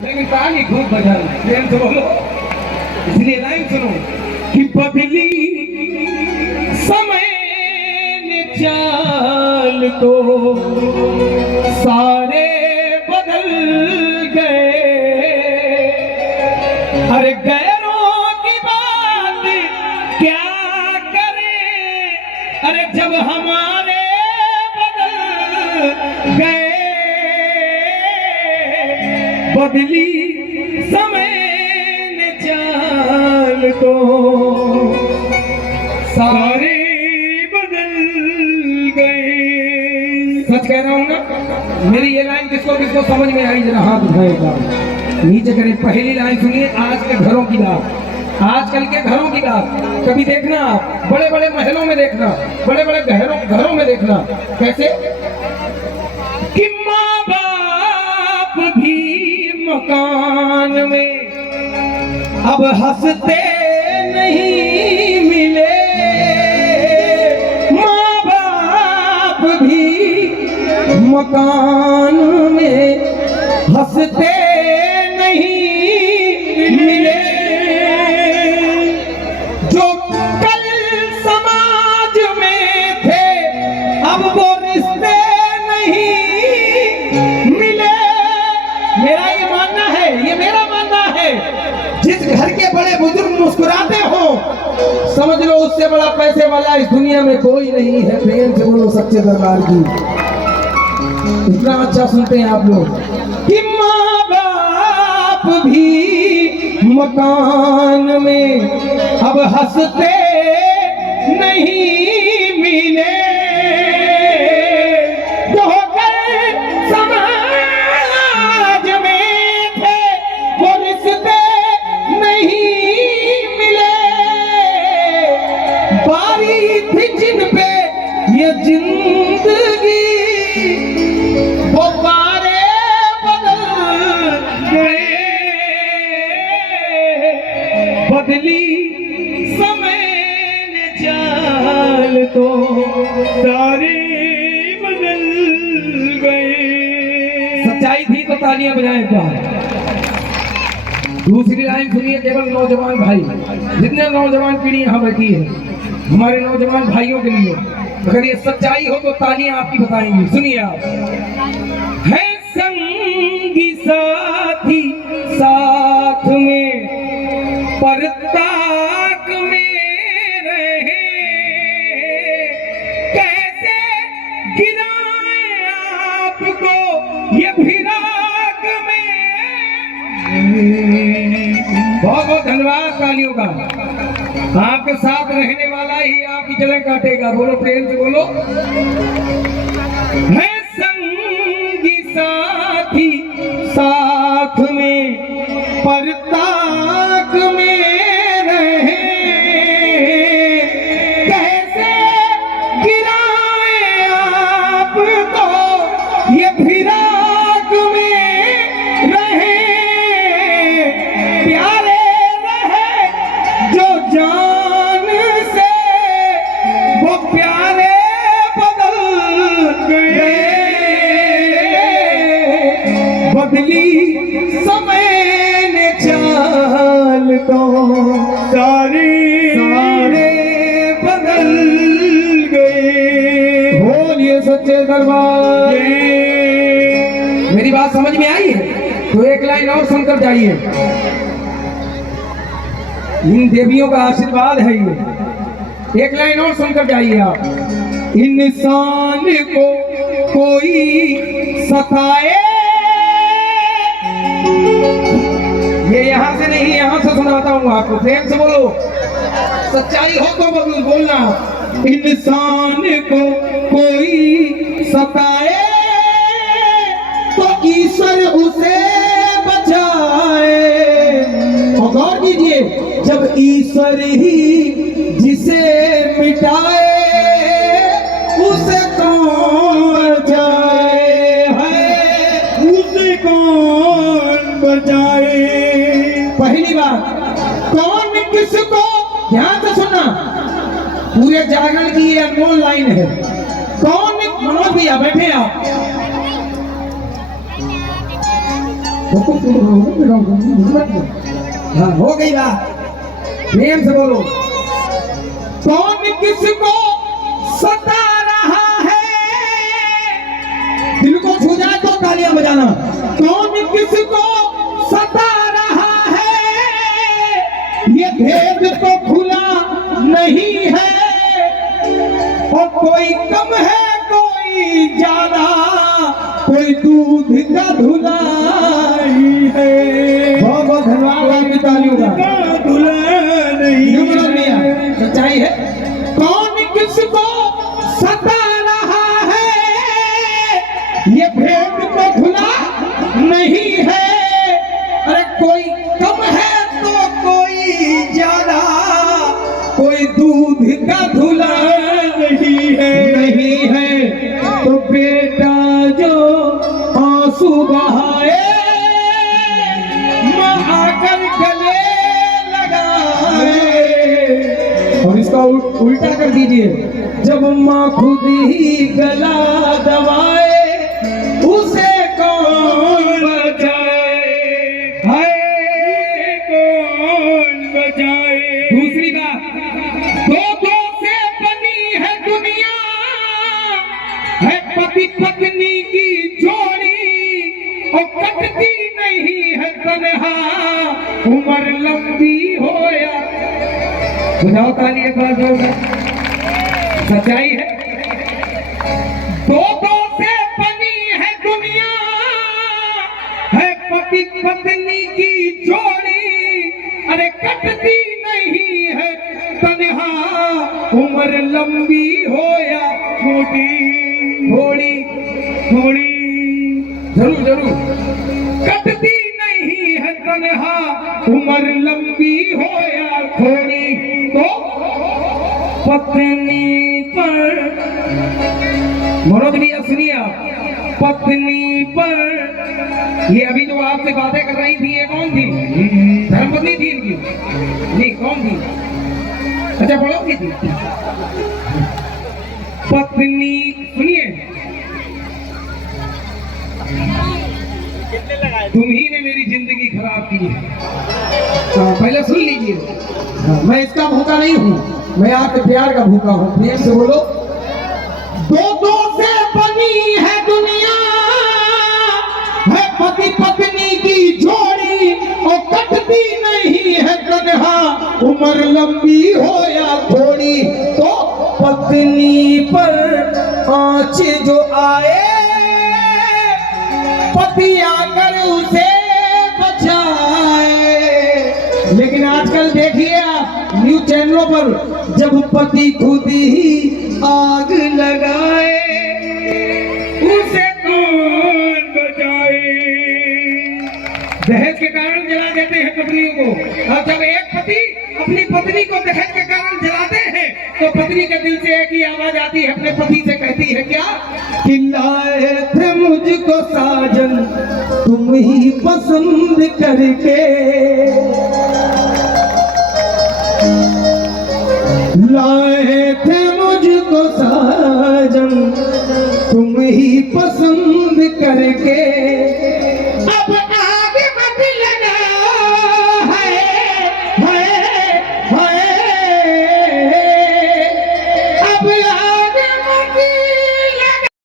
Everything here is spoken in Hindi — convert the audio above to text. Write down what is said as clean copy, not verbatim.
लेकिन ताली खूब बजा प्रेम से बोलो। इसलिए लाइन सुनो कि बदली समय ने चाल तो सारे बदल गए। अरे गैरों की बात क्या करें, अरे जब हमारे बदल गए। बदली समय ने चाल तो सारे बदल गए। सच कह रहा हूं ना। मेरी ये लाइन किसको किसको समझ में आई, जरा हाथ उठाएगा नीचे करें। पहली लाइन सुनिए, आज के घरों की बात, आजकल के घरों की बात। कभी देखना आप बड़े बड़े महलों में देखना, बड़े बड़े घरों में देखना कैसे कि माँ बाप भी मकान में अब हंसते नहीं मिले। माँ बाप भी मकान में हंसते नहीं मिले। जो कल समाज में थे अब वो रिश्ते घर के बड़े बुजुर्ग मुस्कुराते हो, समझ लो उससे बड़ा पैसे वाला इस दुनिया में कोई नहीं है। प्रेम से बोलो सच्चे दरबार की। इतना अच्छा सुनते हैं आप लोग कि माँ बाप भी मकान में अब हंसते नहीं मिले। जो समाज में थे वो रिश्ते जिन पे ये जिंदगी वो बारे बदल गए। बदली समय ने चाल तो सारे बदल गए। सच्चाई थी तो तालियां बजाएं क्या। दूसरी लाइन सुनिए, केवल नौजवान भाई, जितने नौजवान पीढ़ी यहाँ बैठी है, हमारे नौजवान भाइयों के लिए अगर ये सच्चाई हो तो तालियां आपकी बताएंगी। सुनिए आप। है संगी साथी साथ में पर ताक में रहे। कैसे गिराए आपको ये फिराक में। बहुत बहुत धन्यवाद तालियों का। आपके साथ रहने वाला ही आपकी जगह काटेगा। बोलो प्रेम से बोलो। है संगी साथी साथ में पर ताक में रहे। कैसे गिराए आपको ये फिराक में रहे। प्यारे जान से वो प्यारे बदल गए। बदली समय ने चाल तो सारे बदल गए। बोलिए सच्चे दरबार। मेरी बात समझ में आई है तो एक लाइन और सुनकर जाइए। इन देवियों का आशीर्वाद है ये। एक लाइन और सुनकर जाइए आप। इंसान को कोई सताए, ये यहां से नहीं यहां से सुनाता हूं आपको। प्रेम से बोलो। सच्चाई हो तो बोलना। इंसान को कोई सताए तो ईश्वर उसे बचाए। और गौर कीजिए, जब ईश्वर ही जिसे मिटाए उसे कौन बचाए है। उसे कौन बचाए। पहली बात, कौन किसको, ध्यान से सुनना, पूरे जागरण की ये अनमोल लाइन है। कौन मनोज भैया बैठे आप, हाँ हो गई बात, प्रेम से बोलो। कौन किसको सता रहा है, दिल को छू जाए तो तालियां बजाना। कौन किसको सता रहा है, ये भेद तो खुला नहीं है, और कोई कम है कोई ज्यादा, कोई दूध का धुला ही है। बहुत बहुत धन्यवाद आपकी तालियों का। सच्चाई है। कौन किसको सता रहा है, ये भेद तो खुला नहीं है, अरे कोई कम है तो कोई ज्यादा, कोई दूध का धुला नहीं है। नहीं है तो बेटा जो आंसू बहाए, माँ आकर गले लगाए। और इसका उल्टा कर दीजिए, जब माँ खुद ही गला दबाए, उसे कौन बचाए, हाय कौन बचाए। दूसरी बात, दो से बनी है दुनिया, है पति पत्नी की जोड़ी, और कटती नहीं है तन्हा, उम्र लंबी हो या। बुझाओ ताली एक बार जोर। सच्चाई है। दो से बनी है दुनिया, है पति पत्नी की जोड़ी, अरे कटती नहीं है तन्हा, उम्र लंबी हो या छोटी, थोड़ी थोड़ी जरूर जरूर, कटती नहीं है तन्हा, उम्र लंबी हो या थोड़ी। तो पत्नी पर, मनोज भैया सुनिए आप, पत्नी पर, ये अभी जो आपसे बातें कर रही थी, ये कौन थी? धर्मपत्नी थी इनकी? नहीं, कौन थी? अच्छा, पड़ोसी थी। पत्नी, सुनिए, तुम ही ने मेरी जिंदगी खराब की है। पहले सुन लीजिए, मैं इसका भूखा नहीं हूँ, मैं आपके प्यार का भूखा हूँ। प्रेम से बोलो। दो से बनी है दुनिया, है पति पत्नी की जोड़ी, और कटती नहीं है तन्हा, उम्र लंबी हो या थोड़ी। तो पत्नी पर आँच जो आए, पति आकर उसे बचाए। लेकिन आजकल देखिए आप न्यूज चैनलों पर, जब पति खुद ही आग लगाए, उसे कौन बचाए। दहेज के कारण जला देते हैं पत्नियों को, और जब एक पति अपनी पत्नी को दहेज के कारण जलाते हैं, तो पत्नी के दिल से एक ही आवाज आती है, अपने पति से कहती है क्या, कि लाए थे मुझको साजन तुम ही पसंद करके, लाए थे मुझको साजन तुम ही पसंद करके,